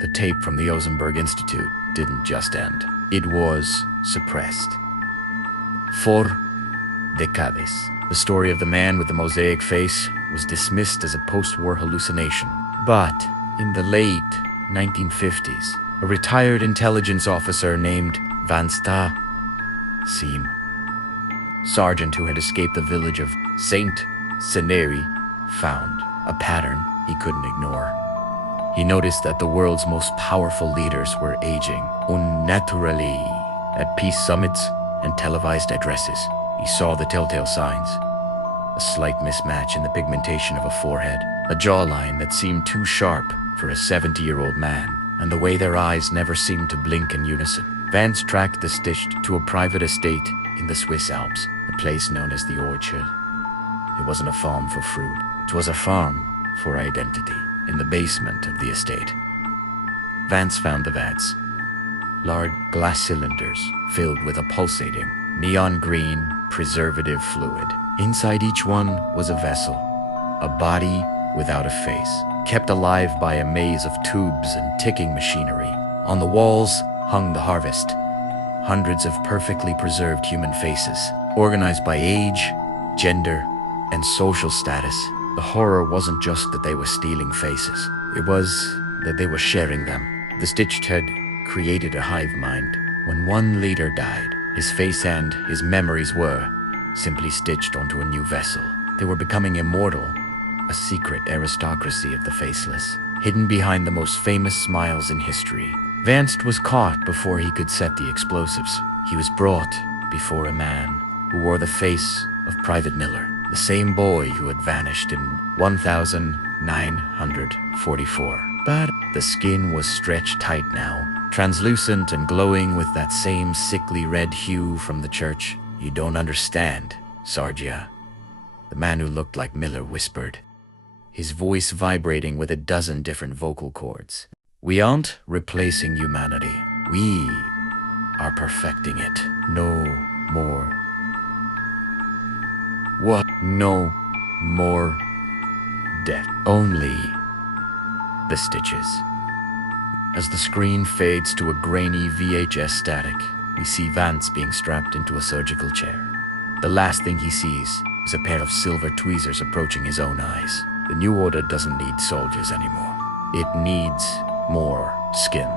the tape from the Ozenberg Institute didn't just end. It was suppressed. For decades, the story of the man with the mosaic face was dismissed as a post-war hallucination. But in the late 1950s, a retired intelligence officer named Vance, sergeant who had escaped the village of Saint-Céneri, found a pattern he couldn't ignore. He noticed that the world's most powerful leaders were aging unnaturally at peace summits and televised addresses. He saw the telltale signs: a slight mismatch in the pigmentation of a forehead, a jawline that seemed too sharp for a 70-year-old man, and the way their eyes never seemed to blink in unison. Vance tracked the stitched to a private estate in the Swiss Alps, a place known as the Orchard. It wasn't a farm for fruit. It was a farm for identity. In the basement of the estate, Vance found the vats, large glass cylinders filled with a pulsating, neon green preservative fluid. Inside each one was a vessel, a body without a face, kept alive by a maze of tubes and ticking machinery. On the walls hung the harvest, hundreds of perfectly preserved human faces, organized by age, gender, and social status. The horror wasn't just that they were stealing faces. It was that they were sharing them. The stitched had created a hive mind. When one leader died, his face and his memories were simply stitched onto a new vessel. They were becoming immortal, a secret aristocracy of the faceless, hidden behind the most famous smiles in history. Vance was caught before he could set the explosives. He was brought before a man who wore the face of Private Miller, the same boy who had vanished in 1944. But the skin was stretched tight now, translucent and glowing with that same sickly red hue from the church. "You don't understand, Sargia," the man who looked like Miller whispered, his voice vibrating with a dozen different vocal cords. "We aren't replacing humanity. We are perfecting it. No more. What? No more death. Only the stitches." As the screen fades to a grainy VHS static, we see Vance being strapped into a surgical chair. The last thing he sees is a pair of silver tweezers approaching his own eyes. The new order doesn't need soldiers anymore. It needs more skin.